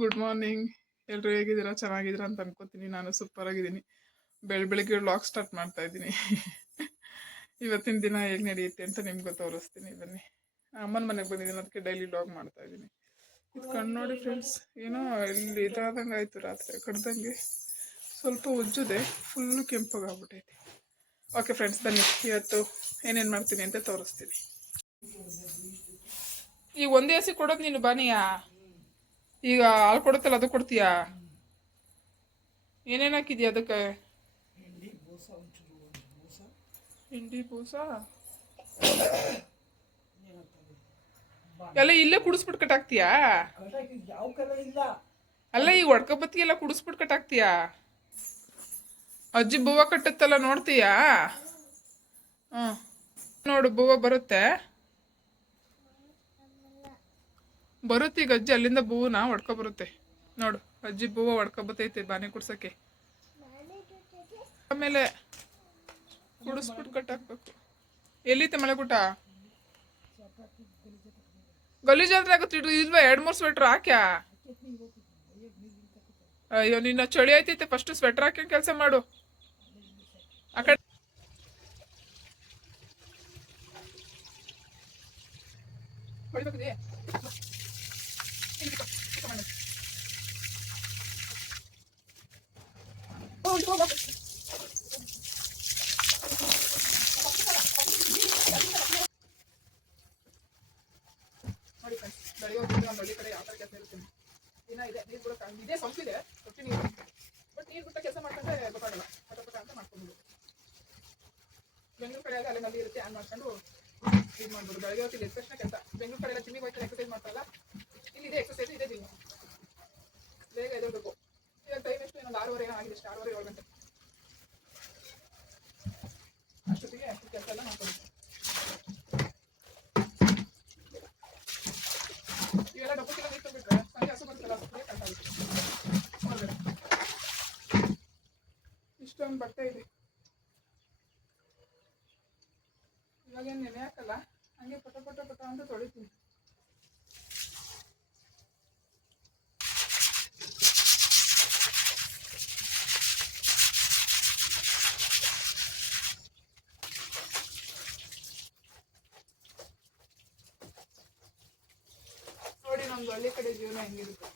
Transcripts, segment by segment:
Good morning ಎಲ್ಲರೂ ಹೇಗಿದ್ದೀರಾ? ಚೆನ್ನಾಗಿದ್ದೀರಾ ಅಂತ ಅನ್ಕೋತೀನಿ. ನಾನು ಸೂಪರ್ ಆಗಿದ್ದೀನಿ. ಬೆಳ, ಬೆಳಿಗ್ಗೆ ವ್ಲಾಗ್ ಸ್ಟಾರ್ಟ್ ಮಾಡ್ತಾ ಇದ್ದೀನಿ. ಇವತ್ತಿನ ದಿನ ಹೇಗೆ ನಡೆಯುತ್ತೆ ಅಂತ ನಿಮ್ಗೆ ತೋರಿಸ್ತೀನಿ. ಬನ್ನಿ. ಅಮ್ಮನ ಮನೆಗೆ ಬಂದಿದ್ದೀನಿ. ಅದಕ್ಕೆ ಡೈಲಿ ವ್ಲಾಗ್ ಮಾಡ್ತಾ ಇದ್ದೀನಿ. ಇದು ಕಣ್ಣು ನೋಡಿ ಫ್ರೆಂಡ್ಸ್ ಏನೋ ಇಲ್ಲಿ ಇದಾದಂಗೆ ಆಯಿತು ರಾತ್ರಿ. ಕಡ್ದಂಗೆ ಸ್ವಲ್ಪ ಉಜ್ಜುದೆ. ಫುಲ್ಲು ಕೆಂಪಗಾಗ್ಬಿಟ್ಟೈತಿ ಓಕೆ ಫ್ರೆಂಡ್ಸ್ ಬನ್ನಿ. ಇವತ್ತು ಏನೇನು ಮಾಡ್ತೀನಿ ಅಂತ ತೋರಿಸ್ತೀನಿ. ಈ ಒಂದೇ ಹಸಿ ಕೊಡೋದು ನೀನು ಬಾನಿಯಾ? ಈಗ ಹಾಲು ಕೊಡುತ್ತಲ್ಲ ಅದು ಕೊಡ್ತೀಯಾ? ಏನೇನು ಹಾಕಿದ್ಯಾ ಅದಕ್ಕೆ? ಹಿಂಡಿ ಬೂಸ ಎಲ್ಲ ಇಲ್ಲೇ ಕುಡಿಸ್ಬಿಟ್ಟು ಕಟ್ಟಾಕ್ತೀಯಾ? ಯಾವ ಈ ಅಲ್ಲ ಈಗ ಒಡ್ಕೊಬತ್ತಿ ಎಲ್ಲ ಕುಡಿಸ್ಬಿಟ್ಟು ಕಟ್ಟಾಕ್ತೀಯಾ? ಅಜ್ಜಿ ಬೂವ ಕಟ್ಟುತ್ತಲ್ಲ ನೋಡ್ತೀಯಾ? ಹ್ಮ್. ನೋಡು ಬೂವ ಬರುತ್ತೆ. ಬರುತ್ತೆ ಈಗ ಅಜ್ಜಿ, ಅಲ್ಲಿಂದ ಬೂವನ್ನ ಹೊಡ್ಕೊ ಬರುತ್ತೆ. ನೋಡು, ಅಜ್ಜಿ ಬೂವ ಹೊಡ್ಕೊ ಬತ್ತೈತೆ ಬಾನೆ ಕುಡ್ಸಕ್ಕೆ ಆಮೇಲೆ ಕುಡಿಸ್ಬಿಟ್ಟು ಕಟ್ಟಾಕ್ಬೇಕು. ಎಲ್ಲಿತ್ತೆ ಮಳೆ ಕೂಟ ಗಲೀಜಾದ್ರೆ ಆಗುತ್ತೆ ಇಲ್ವಾ? ಎರಡು ಮೂರು ಸ್ವೆಟ್ರ್ ಹಾಕ್ಯಾ? ಅಯ್ಯೋ, ನಿನ್ನ ಚಳಿ ಆಯ್ತೈತೆ ಫಸ್ಟ್ ಸ್ವೆಟ್ರ್ ಹಾಕ್ಯಂಡ್ ಕೆಲಸ ಮಾಡು. ಆ? ಇಲ್ಲಿ ಬಿಟ್ಟು, ಬಿಟ್ಟು ಮಾಡು. ಓ, ಇದು ಹೋಗು. ನೋಡಿ ಬೆಳಿಗ್ಗೆ ಹೊತ್ತಿಗೆ ಒಂದು ಹಳ್ಳಿ ಕಡೆ ಯಾವ ಥರ ಕೆಲಸ ಇರುತ್ತೆ ದಿನ ಇದೆ ನೀರು ಬಿಡೋಕೆ ಇದೇ ಸಂಪಿದೆ ಕೊಟ್ಟಿ ನೀರು ಬಟ್ ನೀರು ಬಿಟ್ಟ ಕೆಲಸ ಮಾಡ್ಕೊಂಡ್ರೆ ಗೊತ್ತಾಗಲ್ಲ ಪಟ ಪಟ ಅಂತ ಮಾಡ್ಕೊಂಡು ಬೆಂಗಳೂರು ಕಡೆ ಆದ್ರೆ ಅಲ್ಲಿ ನಲ್ಲಿ ಇರುತ್ತೆ ಆನ್ ಮಾಡ್ಕೊಂಡು ಇದು ಮಾಡ್ಬೋದು ಬೆಳಗ್ಗೆ ಹೊತ್ತಿಗೆ ತಕ್ಷಣ ಕೆಲಸ ಬೆಂಗಳೂರು ಕಡೆ ಎಲ್ಲ ಜಿಮ್ಮಿಗೆ ಹೋಗ್ತಾರೆ ಎಕ್ಸಸೈಸ್ ಮಾಡ್ತಾರಲ್ಲ ಇಲ್ಲಿ ಇದೆ ಎಕ್ಸಸೈಸ್ ಇದೆ ಜಿಮ್ ಬೇಗ ಎದಬೇಕು ಈಗ ಇನ್ನೊಂದು ಆರೂವರೆ ಏನೋ ಆಗಿದೆ, ಅಷ್ಟೇ ಆರೂವರೆ ಏಳು ಗಂಟೆ. ಅಷ್ಟೊತ್ತಿಗೆ ಕೆಲಸ ಎಲ್ಲ ಮಾಡ್ಕೊಂಡು ಇವೆಲ್ಲ ಡಬ್ಬಕ್ಕೆಲ್ಲ ನೀರು ತುಂಬಿಟ್ರೆ ಸಂಜೆ ಹಸು ಬರ್ತಲ್ಲ ಹಸುಗೆ ಕಷ್ಟ ಆಗುತ್ತೆ. ನೋಡ್ಬೇಕು ಇಷ್ಟೊಂದು ಬಟ್ಟೆ ಇದೆ. ಇವಾಗೇನು ನೆನೆ ಹಾಕಲ್ಲ? ಹಂಗೆ ಪಟ ಪಟ ಪಟ ಅಂತ ತೊಳಿತೀನಿ. ನೋಡಿ ಒಳ್ಳೆ ಕಡೆ ಜೀವನ ಹೆಂಗಿರುತ್ತೆ?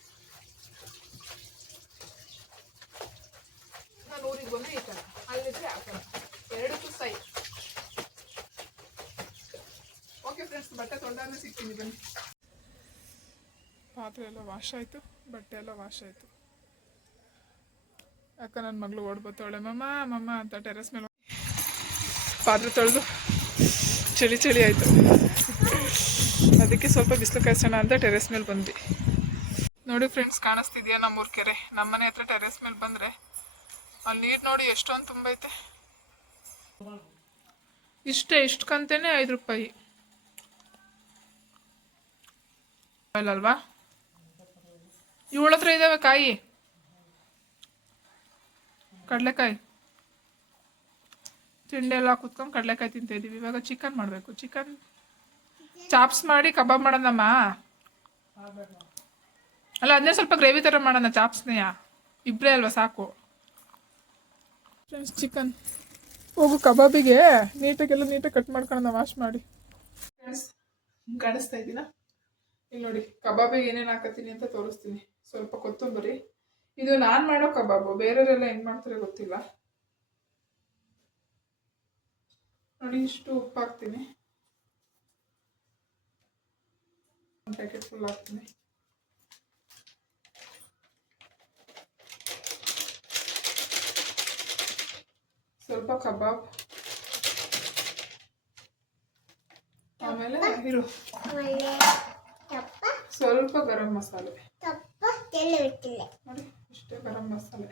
ನಾನು ಊರಿಗೆ ಬಂದು ಈ ಥರ. ಅಲ್ಲಿದ್ರೆ ಆ ಥರ. ಎರಡಕ್ಕೂ ಸೈ. ಓಕೆ ಫ್ರೆಂಡ್ಸ್ ಬಟ್ಟೆ ತೊಳೆದಾದ್ಮೇಲೆ ಸಿಗ್ತೀನಿ, ಬನ್ನಿ. ಪಾತ್ರೆ ಎಲ್ಲ ವಾಶ್ ಆಯಿತು, ಬಟ್ಟೆ ಎಲ್ಲ ವಾಶ್ ಆಯಿತು. ಯಾಕ ನನ್ನ ಮಗಳು ಓಡ್ಬತ್ತವಳೆ ಮಮ್ಮ ಮಮ್ಮ ಅಂತ ಟೆರೆಸ್ ಮೇಲೆ ಪಾತ್ರೆ ತೊಳೆದು, ಚಳಿ ಚಳಿ ಆಯಿತು. ಅದಕ್ಕೆ ಸ್ವಲ್ಪ ಬಿಸಿಲು ಕಾಯಿಸೋಣ ಅಂತ ಟೆರೆಸ್ ಮೇಲೆ ಬಂದ್ವಿ. ನೋಡಿ ಫ್ರೆಂಡ್ಸ್ ಕಾಣಿಸ್ತಿದ್ಯಾ ನಮ್ಮೂರ ಕೆರೆ? ನಮ್ಮ ಮನೆ ಹತ್ರ ಟೆರೆಸ್ ಮೇಲೆ ಬಂದರೆ ಅಲ್ಲಿ ನೀರು ನೋಡಿ ಎಷ್ಟೊಂದು ತುಂಬೈತೆ ಇಷ್ಟೇ, ಇಷ್ಟು ಕಂತೇನೆ ಐದು ರೂಪಾಯಿ. ಅಲ್ವಾ? ಹತ್ರ ಇದ್ದಾವೆ ಕಾಯಿ? ಕಡಲೆಕಾಯಿ. ತಿಂಡಿ ಎಲ್ಲ ಕುತ್ಕೊಂಡು ಕಡಲೆಕಾಯಿ ತಿಂತಾ ಇದೀವಿ. ಇವಾಗ ಚಿಕನ್ ಮಾಡಬೇಕು. ಚಿಕನ್ ಚಾಪ್ಸ್ ಮಾಡಿ ಕಬಾಬ್ ಮಾಡೋಣಮ್ಮ. ಅಲ್ಲ ಅದನ್ನೇ ಸ್ವಲ್ಪ ಗ್ರೇವಿ ಥರ ಮಾಡೋಣ ಚಾಪ್ಸ್ನೆಯ. ಇಬ್ಬರೇ ಅಲ್ವಾ ಸಾಕು. ಫ್ರೆಂಡ್ಸ್ ಚಿಕನ್ ಹೋಗು ಕಬಾಬಿಗೆ ನೀಟಾಗೆಲ್ಲ ನೀಟಾಗಿ ಕಟ್ ಮಾಡ್ಕೊಳ್ಳೋಣ ವಾಶ್ ಮಾಡಿ. ಫ್ರೆಂಡ್ಸ್ ಕಾಣಿಸ್ತಾ ಇದ್ದೀನ ಇಲ್ಲಿ ನೋಡಿ ಕಬಾಬಿಗೆ ಏನೇನು ಹಾಕತ್ತೀನಿ ಅಂತ ತೋರಿಸ್ತೀನಿ. ಸ್ವಲ್ಪ ಕೊತ್ತಂಬರಿ. ಇದು ನಾನು ಮಾಡೋ ಕಬಾಬು ಬೇರೆಯವರೆಲ್ಲ ಹೆಂಗೆ ಮಾಡ್ತಾರೆ ಗೊತ್ತಿಲ್ಲ. ನೋಡಿ ಇಷ್ಟು ಉಪ್ಪು ಹಾಕ್ತೀನಿ ಒಂದು ಪ್ಯಾಕೆಟ್ ಫುಲ್ ಹಾಕ್ತೀನಿ ಸ್ವಲ್ಪ ಕಬಾಬ್ ಆಮೇಲೆ ಇರು ಸ್ವಲ್ಪ ಗರಂ ಮಸಾಲೆ ನೋಡಿ ಇಷ್ಟೇ ಗರಂ ಮಸಾಲೆ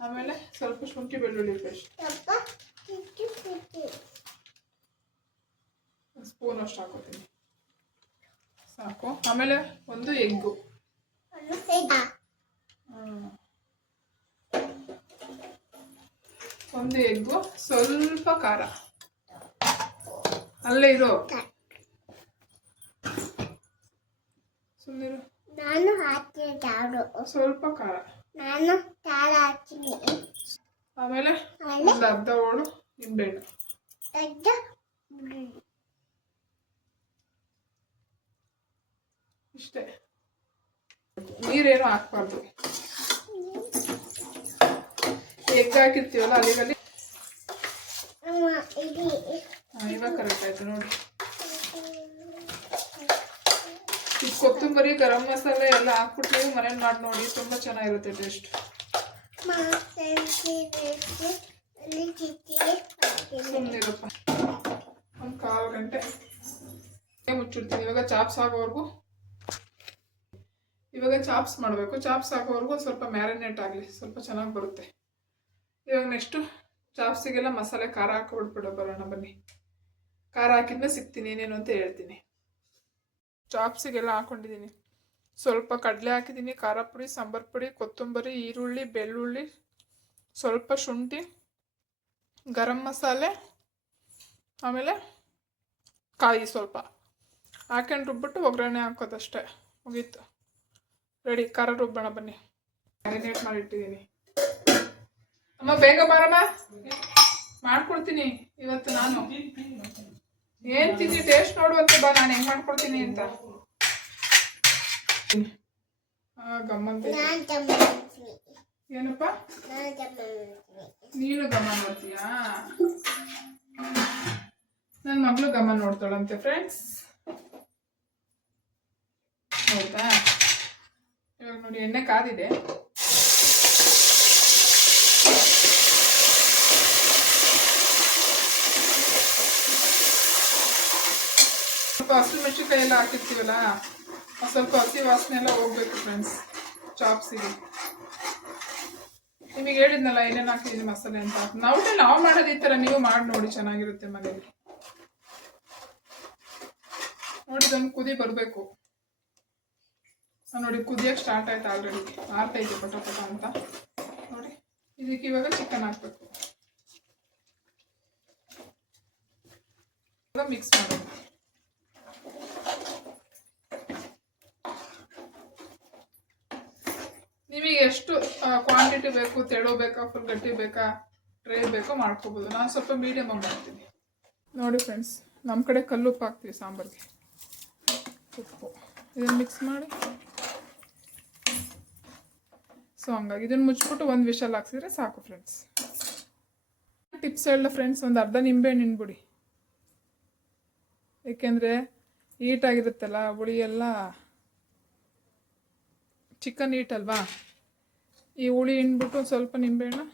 ಆಮೇಲೆ ಸ್ವಲ್ಪ ಶುಂಠಿ ಬೆಳ್ಳುಳ್ಳಿ ಪೇಸ್ಟ್ ಸ್ಪೂನ್ ಅಷ್ಟು ಹಾಕೋತೀನಿ ಸಾಕು. ಆಮೇಲೆ ಒಂದು ಎಗ್ಗು. ಒಂದು ಎಗ್ಗು ಸ್ವಲ್ಪ ಖಾರ. ಅಲ್ಲೇ ಇರೋ. ಸುಮ್ಮನಿರು ನಾನು ಹಾಕ್ತೀನಿ ದಾಡು ಸ್ವಲ್ಪ ಖಾರ. ನಾನು ಖಾರ ಹಾಕಿನಿ ಆಮೇಲೆ ಒಂದು ಅರ್ಧ ಓಡು ನಿಂಬೆಹಣ್ಣು. ಇಷ್ಟೇ. ನೀರೇನು ಹಾಕ್ಬಾರ್ದು. ಎಗ್ ಹಾಕಿರ್ತೀವಲ್ಲ, ಅಲ್ಲಿಗಲ್ಲಿ? ಇವಾಗ ಕರೆಕ್ಟ್ ಆಯ್ತು, ನೋಡಿ. ಕೊತ್ತಂಬರಿ, ಗರಂ ಮಸಾಲೆ ಎಲ್ಲ ಹಾಕ್ಬಿಟ್ಟು ಮನೇಲಿ ಮಾಡಿ ನೋಡಿ, ತುಂಬ ಚೆನ್ನಾಗಿರುತ್ತೆ ಟೇಸ್ಟ್ ಸುಮ್ಮನಿರಪ್ಪ ಒಂದು ಕಾಲು ಗಂಟೆ. ಮುಚ್ಚಿಡ್ತೀನಿ. ಇವಾಗ ಚಾಪ್ಸ್ ಆಗೋವರೆಗೂ ಇವಾಗ ಚಾಪ್ಸ್ ಮಾಡಬೇಕು. ಚಾಪ್ಸ್ ಹಾಕೋವರೆಗೂ ಸ್ವಲ್ಪ ಮ್ಯಾರಿನೇಟ್ ಆಗಲಿ, ಸ್ವಲ್ಪ ಚೆನ್ನಾಗಿ ಬರುತ್ತೆ. ಇವಾಗ ನೆಕ್ಸ್ಟು ಚಾಪ್ಸಿಗೆಲ್ಲ ಮಸಾಲೆ ಖಾರ ಹಾಕಿಬಿಡ್ಬಿಡೋ ಬರೋಣ ಬನ್ನಿ. ಖಾರ ಹಾಕಿದ್ರೆ ಸಿಗ್ತೀನಿ, ಏನೇನು ಅಂತ ಹೇಳ್ತೀನಿ. ಚಾಪ್ಸಿಗೆಲ್ಲ ಹಾಕೊಂಡಿದ್ದೀನಿ. ಸ್ವಲ್ಪ ಕಡಲೆ ಹಾಕಿದ್ದೀನಿ, ಖಾರ ಪುಡಿ, ಸಾಂಬಾರು ಪುಡಿ, ಕೊತ್ತಂಬರಿ, ಈರುಳ್ಳಿ, ಬೆಳ್ಳುಳ್ಳಿ, ಸ್ವಲ್ಪ ಶುಂಠಿ, ಗರಂ ಮಸಾಲೆ, ಆಮೇಲೆ ಕಾಯಿ ಸ್ವಲ್ಪ. ಹಾಕೊಂಡು ರುಬ್ಬಿಟ್ಟು ಒಗ್ಗರಣೆ ಹಾಕೋದಷ್ಟೇ. ಮುಗೀತು. ರೆಡಿ ಖಾರ ರುಬ್ಬೋಣ ಬನ್ನಿ. ಮ್ಯಾರಿನೇಟ್ ಮಾಡಿಟ್ಟಿದ್ದೀನಿ. ಅಮ್ಮ ಬೇಗ ಬಾರಮ್ಮ. ಮಾಡ್ಕೊಡ್ತೀನಿ ಇವತ್ತು ನಾನು. ಏನ್ ತಿಂದಿ ಟೇಸ್ಟ್ ನೋಡುವಂತೆ ಬಾ ನಾನು ಹೆಂಗ್ ಮಾಡ್ಕೊಡ್ತೀನಿ ಅಂತ. ಗಮ್ಮಂತ ಏನಪ್ಪ? ನಾನು ಗಮನ ನೋಡ್ತೀಯಾ ನನ್ನ ಮಗಳು ಗಮನ ನೋಡ್ತಾಳಂತೆ ಫ್ರೆಂಡ್ಸ್ ಹೌದಾ? ಇವಾಗ ನೋಡಿ, ಎಣ್ಣೆ ಕಾದಿದೆ. ಸ್ವಲ್ಪ ಹಸಿ ಮೆಣಸಿನ್ಕಾಯಿ ಎಲ್ಲ ಹಾಕಿರ್ತೀವಲ್ಲ ಸ್ವಲ್ಪ ಹಸಿ ವಾಸನೆ ಎಲ್ಲ ಹೋಗ್ಬೇಕು ಫ್ರೆಂಡ್ಸ್ ಚಾಪ್ಸಿಗೆ ನಿಮಗೆ ಹೇಳಿದ್ನಲ್ಲ ಏನೇನು ಹಾಕಿದ್ದೀನಿ ಮಸಾಲೆ ಅಂತ. ನಾವು ನಾವು ಮಾಡೋದು ಈ ಥರ ನೀವು ಮಾಡಿ ನೋಡಿ, ಚೆನ್ನಾಗಿರುತ್ತೆ ಮನೇಲಿ. ನೋಡಿ, ಇದೊಂದು ಕುದಿ ಬರಬೇಕು. ನೋಡಿ ಕುದಿಯಕ್ಕೆ ಸ್ಟಾರ್ಟ್ ಆಯ್ತು ಆಲ್ರೆಡಿ ಆರ್ತೈತೆ ಪಟ ಪಟ ಅಂತ. ನೋಡಿ, ಇದಕ್ಕೆ ಇವಾಗ ಚಿಕನ್ ಹಾಕ್ಬೇಕು. ಇವಾಗ ಮಿಕ್ಸ್ ಮಾಡೋದು. ನಿಮಗೆ ಎಷ್ಟು ಕ್ವಾಂಟಿಟಿ ಬೇಕು, ತೆಳು ಬೇಕಾ ಫುಲ್ ಗಟ್ಟಿ ಬೇಕಾ ಟ್ರೇ ಬೇಕೋ ಮಾಡ್ಕೋಬೋದು. ನಾನು ಸ್ವಲ್ಪ ಮೀಡಿಯಮ್ ಆಗಿ ಮಾಡ್ತೀನಿ. ನೋಡಿ ಫ್ರೆಂಡ್ಸ್ ನಮ್ಮ ಕಡೆ ಕಲ್ಲುಪ್ಪು ಹಾಕ್ತೀವಿ ಸಾಂಬಾರಿಗೆ. ಉಪ್ಪು. ಇದನ್ನು ಮಿಕ್ಸ್ ಮಾಡಿ. ಸೊ ಹಂಗಾಗಿ ಇದನ್ನು ಮುಚ್ಚಿಬಿಟ್ಟು ಒಂದು ವಿಷಲ್ ಹಾಕ್ಸಿದ್ರೆ ಸಾಕು ಫ್ರೆಂಡ್ಸ್ ಟಿಪ್ಸ್ ಹೇಳ ಫ್ರೆಂಡ್ಸ್ ಒಂದು ಅರ್ಧ ನಿಂಬೆಹಣ್ಣು ನಿನ್ಬಿಡಿ ಏಕೆಂದರೆ ಈಟಾಗಿರುತ್ತಲ್ಲ ಹುಳಿ ಎಲ್ಲ ಚಿಕನ್ ಈಟಲ್ವಾ ಈ ಹುಳಿ ಹಿಂಡ್ಬಿಟ್ಟು ಸ್ವಲ್ಪ ನಿಂಬೆಹಣ್ಣು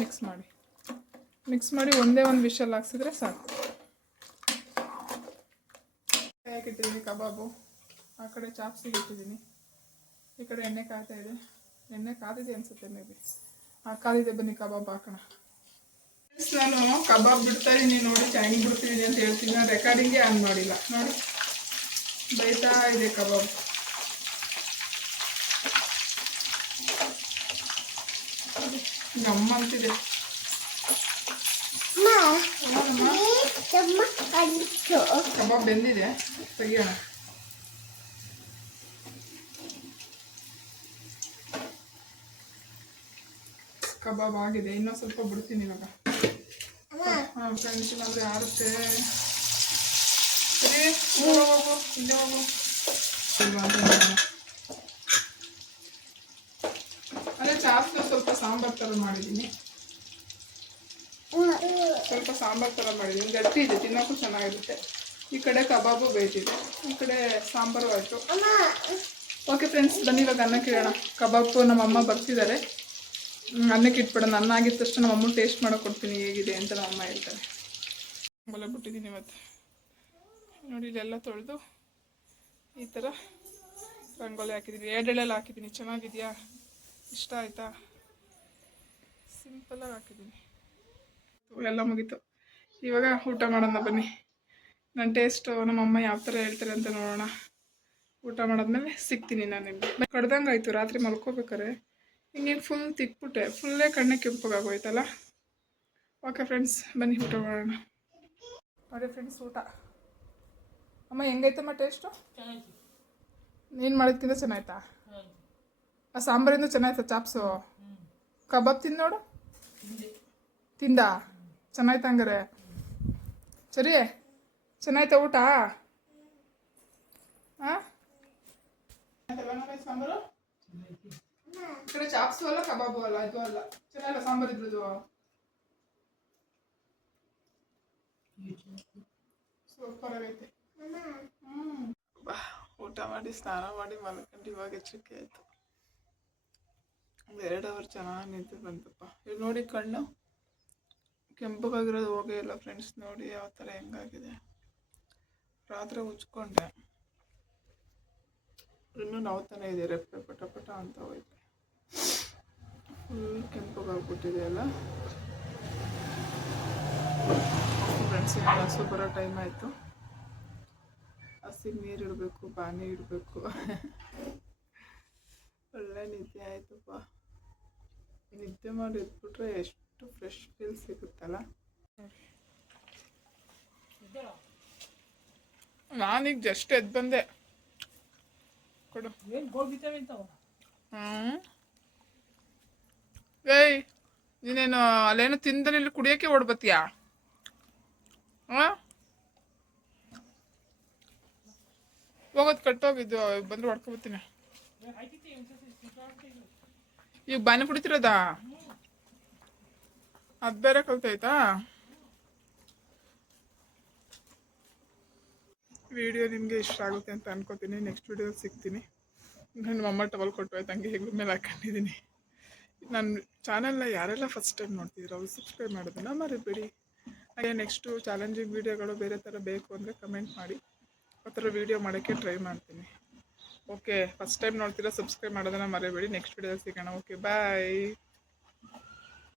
ಮಿಕ್ಸ್ ಮಾಡಿ. ಮಿಕ್ಸ್ ಮಾಡಿ ಒಂದೇ ಒಂದು ವಿಷಲ್ ಹಾಕ್ಸಿದ್ರೆ ಸಾಕು. ಕಬಾಬು, ಆ ಕಡೆ ಚಾಪ್ಸಿಗೆ ಇಟ್ಟಿದ್ದೀನಿ. ಈ ಕಡೆ ಎಣ್ಣೆ ಕಾಯ್ತಾ ಇದೆ. ಎಣ್ಣೆ ಕಾದಿದೆ ಅನ್ಸುತ್ತೆ ಮೇ ಬಿ ಆ ಕಾದಿದೆ ಬನ್ನಿ ಕಬಾಬ್ ಹಾಕೋಣ ನಾನು ಕಬಾಬ್ ಬಿಡ್ತಾ ಇದ್ದೀನಿ ನೋಡಿ ಚೆನ್ನಾಗಿ ಬಿಡ್ತಿದ್ದೀನಿ ಅಂತ ಹೇಳ್ತೀನಿ ನಾನು ರೆಕಾರ್ಡಿಂಗೇ ಆನ್ ಮಾಡಿಲ್ಲ ನೋಡಿ ಬೈತಾ ಇದೆ ಕಬಾಬ್ ಗಮ್ಮಂತಿದೆ ಅಮ್ಮ ಏನಮ್ಮ? ನೀ ಜಮ್ಮ ಕಲಿಸು ಕಬಾಬ್ ಬೆಂದಿದೆ ತೆಗಿಯೋಣ ಕಬಾಬ್ ಆಗಿದೆ. ಇನ್ನೂ ಸ್ವಲ್ಪ ಬಿಡ್ತೀನಿ ಇವಾಗ. ಹಾಂ ಫ್ರೆಂಡ್ಸ್ ಇಲ್ಲಾಂದ್ರೆ ಆರುತ್ತೆ. ಹೋಗು. ಅದೇ ಚಾಸ್ತ ಸ್ವಲ್ಪ ಸಾಂಬಾರ್ ಥರ ಮಾಡಿದ್ದೀನಿ. ಸ್ವಲ್ಪ ಸಾಂಬಾರ್ ಥರ ಮಾಡಿದ್ದೀನಿ. ಗಟ್ಟಿ ಇದೆ, ತಿನ್ನೋಕ್ಕೂ ಚೆನ್ನಾಗಿರುತ್ತೆ. ಈ ಕಡೆ ಕಬಾಬು ಬೇಯ್ತಿದೆ. ಈ ಕಡೆ ಸಾಂಬಾರು ಆಯಿತು. ಓಕೆ ಫ್ರೆಂಡ್ಸ್ ಬನ್ನಿ ಇವಾಗ ಅನ್ನಕ್ಕೆ ಕೇಳೋಣ. ಕಬಾಬು ನಮ್ಮ ಅಮ್ಮ ಬರ್ತಿದ್ದಾರೆ ಅನ್ನಕ್ಕೆ ಇಟ್ಬಿಡೋಣ ಅನ್ನ ಆಗಿದ ತಕ್ಷಣ ನಮ್ಮ ಅಮ್ಮ ಟೇಸ್ಟ್ ಮಾಡೋ ಕೊಡ್ತೀನಿ, ಹೇಗಿದೆ ಅಂತ ನಮ್ಮ ಅಮ್ಮ ಹೇಳ್ತಾರೆ. ಬಲ ಬಿಟ್ಟಿದ್ದೀನಿ ಇವತ್ತು. ನೋಡಿ, ಇಲ್ಲೆಲ್ಲ ತೊಳೆದು ಈ ಥರ ರಂಗೋಲಿ ಹಾಕಿದ್ದೀನಿ. ಎರಡೆಳೆಲ್ಲ ಹಾಕಿದ್ದೀನಿ. ಚೆನ್ನಾಗಿದೆಯಾ? ಇಷ್ಟ ಆಯಿತಾ? ಸಿಂಪಲಾಗಿ ಹಾಕಿದ್ದೀನಿ. ಎಲ್ಲ ಮುಗೀತು. ಇವಾಗ ಊಟ ಮಾಡೋಣ ಬನ್ನಿ. ನನ್ನ ಟೇಸ್ಟು ನಮ್ಮಮ್ಮ ಯಾವ ಥರ ಹೇಳ್ತಾರೆ ಅಂತ ನೋಡೋಣ. ಊಟ ಮಾಡಾದ್ಮೇಲೆ ಸಿಗ್ತೀನಿ ನಾನು ಕಡ್ದಂಗೆ ಆಯಿತು. ರಾತ್ರಿ ಮಲ್ಕೋಬೇಕಾರೆ ಹಿಂಗೇನು ಫುಲ್ ತಿಕ್ಬಿಟ್ಟೆ ಫುಲ್ಲೇ ಕಣ್ಣೆ ಕೆಂಪಗಾಗೋಯ್ತಲ್ಲ? ಓಕೆ ಫ್ರೆಂಡ್ಸ್ ಬನ್ನಿ ಊಟ ಮಾಡೋಣ. ನೋಡಿ ಫ್ರೆಂಡ್ಸ್ ಊಟ. ಅಮ್ಮ ಹೆಂಗೈತಮ್ಮ ಟೇಸ್ಟು ನೀನು ಮಾಡಿದ್ಕಿಂತ ಚೆನ್ನಾಯ್ತಾ? ಆ ಸಾಂಬಾರಿಂದ ಚೆನ್ನಾಯ್ತಾ ಚಾಪ್ಸು ಕಬಾಬ್ ತಿಂದು ನೋಡು. ತಿಂದ. ಚೆನ್ನಾಯ್ತಾ ಹಂಗಾರೆ? ಸರಿ. ಚೆನ್ನಾಯ್ತಾ ಊಟ? ಹಾಂ ಸಾಂಬಾರು ಕಡೆ ಚಾಪ್ಸು ಅಲ್ಲ, ಕಬಾಬು ಅಲ್ಲ, ಇದು ಅಲ್ಲ. ಚೆನ್ನಾಗಿಲ್ಲ, ಸಾಂಬಾರು ಇದ್ರದ್ದು. ಸೂಪರ್ ಆಗೈತೆ. ಊಟ ಮಾಡಿ, ಸ್ನಾನ ಮಾಡಿ, ಮಲ್ಕೊಂಡು ಇವಾಗ ಎಚ್ಚರಿಕೆ ಆಯಿತು. ಒಂದು ಎರಡು ಅವರ್ ಚೆನ್ನಾಗಿ ನಿದ್ದೆ ಬಂತಪ್ಪ. ಇಲ್ಲಿ ನೋಡಿ ಕಣ್ಣು. ಕೆಂಪಗಾಗಿರೋದು ಹೋಗೇ ಇಲ್ಲ ಫ್ರೆಂಡ್ಸ್ ನೋಡಿ ಯಾವ ಥರ ಹೆಂಗಾಗಿದೆ. ರಾತ್ರಿ ಉಚ್ಕೊಂಡೆ ಇನ್ನೂ ನೋವ್ತಾನೆ ಇದೆ ರೆಪ್ಪೆ ಪಟ ಪಟ ಅಂತ ಹೋಯ್ತು. ಕೆಂಪಗಾಗ್ಬಿಟ್ಟಿದೆ ಅಲ್ಲ ಫ್ರೆಂಡ್ಸ್ ಹಸು ಬರೋ ಟೈಮ್ ಆಯಿತು. ಹಸಿಗೆ ನೀರು ಇಡಬೇಕು ಬಾನಿ ಇಡಬೇಕು. ಒಳ್ಳೆ ನಿದ್ದೆ ಆಯ್ತಪ್ಪ. ನಿದ್ದೆ ಮಾಡಿ ಎದ್ಬಿಟ್ರೆ ಎಷ್ಟು ಫ್ರೆಶ್ ಫೀಲ್ ಸಿಗುತ್ತಲ್ಲ? ನಾನೀಗ ಜಸ್ಟ್ ಎದ್ದು ಬಂದೆ. ಕೊಡು. ಹ್ಞೂ ಏಯ್, ನೀನೇನು ಅಲ್ಲೇನು ತಿಂದನಿಲ್ಲ ಕುಡಿಯೋಕ್ಕೆ ಓಡ್ಬತ್ತೀಯಾ? ಹಾಂ ಹೋಗೋದು ಕಟ್ಟೋಗಿದ್ದು, ಬಂದ್ರೆ ಹೊಡ್ಕೊಬತ್ತೀನಿ ಈಗ ಬಾನೆ ಕುಡಿತಿರೋದಾ? ಅದು ಬೇರೆ ಕಲ್ತೈತಾ ವಿಡಿಯೋ ನಿಮಗೆ ಇಷ್ಟ ಆಗುತ್ತೆ ಅಂತ ಅನ್ಕೋತೀನಿ. ನೆಕ್ಸ್ಟ್ ವಿಡಿಯೋ ಸಿಗ್ತೀನಿ. ನನ್ನ ಅಮ್ಮ ಟವಲ್ ಕೊಟ್ಟು ಹಂಗೆ ಹೆಗ್ಲ ಮೇಲೆ ಹಾಕೊಂಡಿದ್ದೀನಿ. ನನ್ನ ಚಾನಲ್ನ ಯಾರೆಲ್ಲ ಫಸ್ಟ್ ಟೈಮ್ ನೋಡ್ತಿದ್ರು ಅವ್ರು ಸಬ್ಸ್ಕ್ರೈಬ್ ಮಾಡೋದನ್ನ ಮರಿಬೇಡಿ. ಹಾಗೆ ನೆಕ್ಸ್ಟು ಚಾಲೆಂಜಿಂಗ್ ವೀಡಿಯೋಗಳು ಬೇರೆ ಥರ ಬೇಕು ಅಂದರೆ ಕಮೆಂಟ್ ಮಾಡಿ. ಆ ಥರ ವೀಡಿಯೋ ಮಾಡೋಕ್ಕೆ ಟ್ರೈ ಮಾಡ್ತೀನಿ. ಓಕೆ ಫಸ್ಟ್ ಟೈಮ್ ನೋಡ್ತೀರಾ ಸಬ್ಸ್ಕ್ರೈಬ್ ಮಾಡೋದನ್ನ ಮರಿಬೇಡಿ. ನೆಕ್ಸ್ಟ್ ವೀಡಿಯೋ ಸಿಗೋಣ. Okay bye